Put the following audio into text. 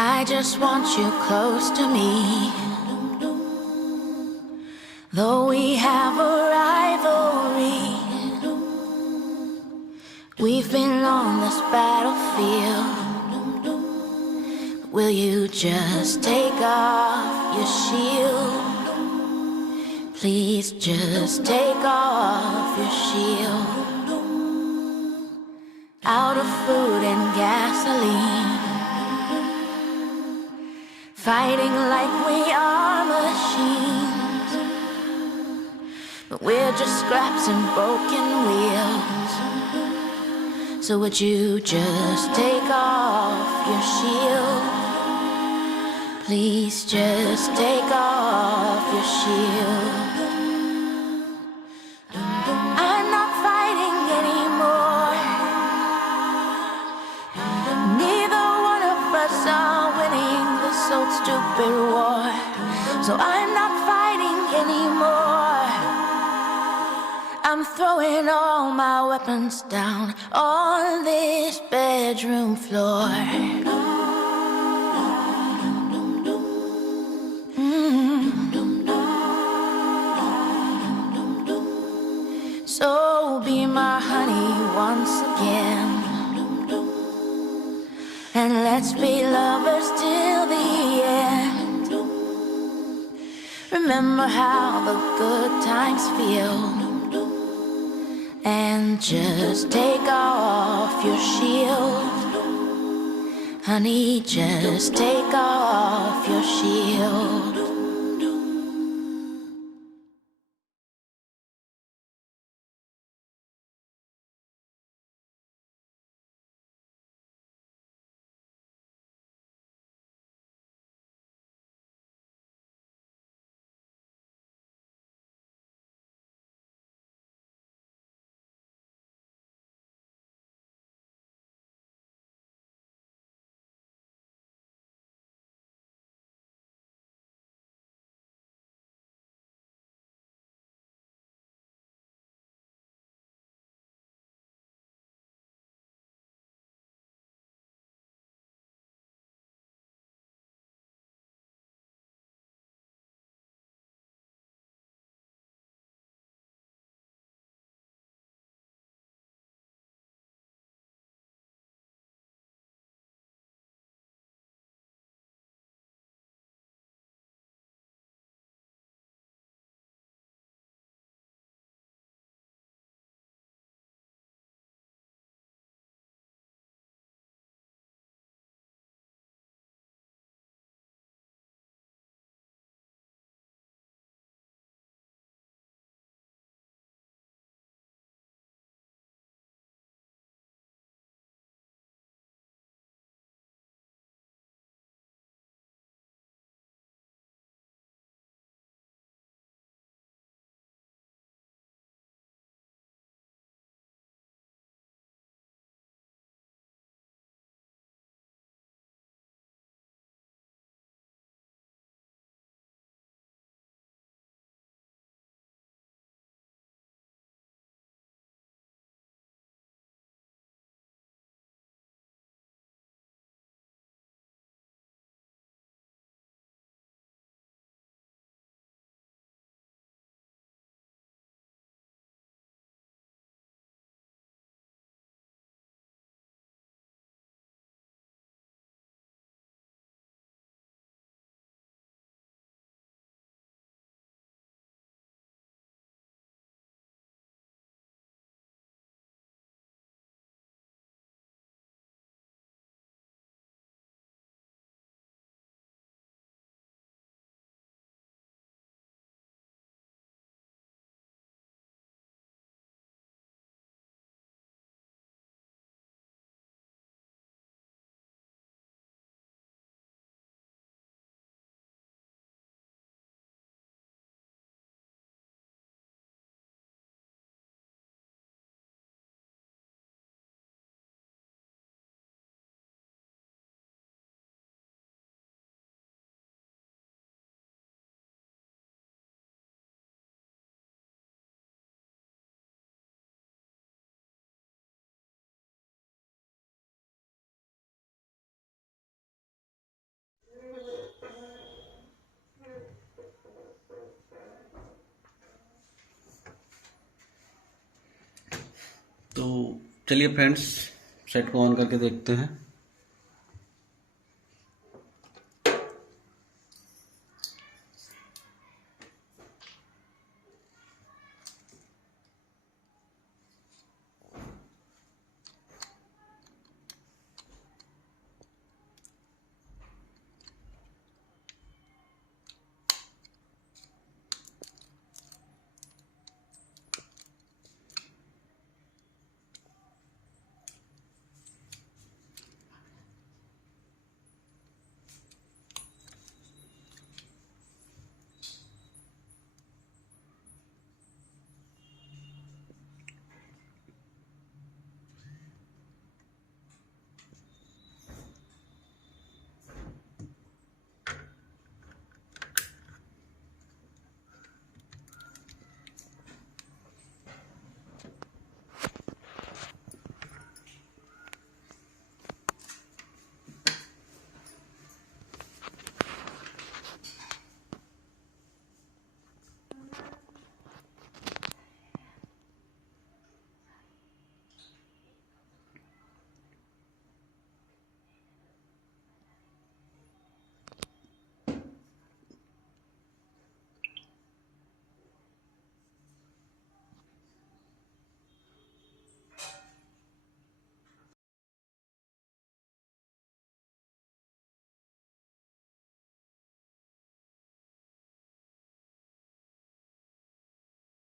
I just want you close to me. Though we have a rivalry, we've been on this battlefield. Will you just take off your shield? Please just take off your shield. Out of food and gasoline, fighting like we are machines, but we're just scraps and broken wheels. So would you just take off your shield? Please just take off your shield. I'm not fighting anymore. Neither one of us are winning this old stupid war. So I'm not fighting anymore. I'm throwing all my weapons down on this bedroom floor. So be my honey once again, and let's be lovers till the end. Remember how the good times feel, and just take off your shield. Honey, just take off your shield. चलिए friends, set को on करके देखते हैं।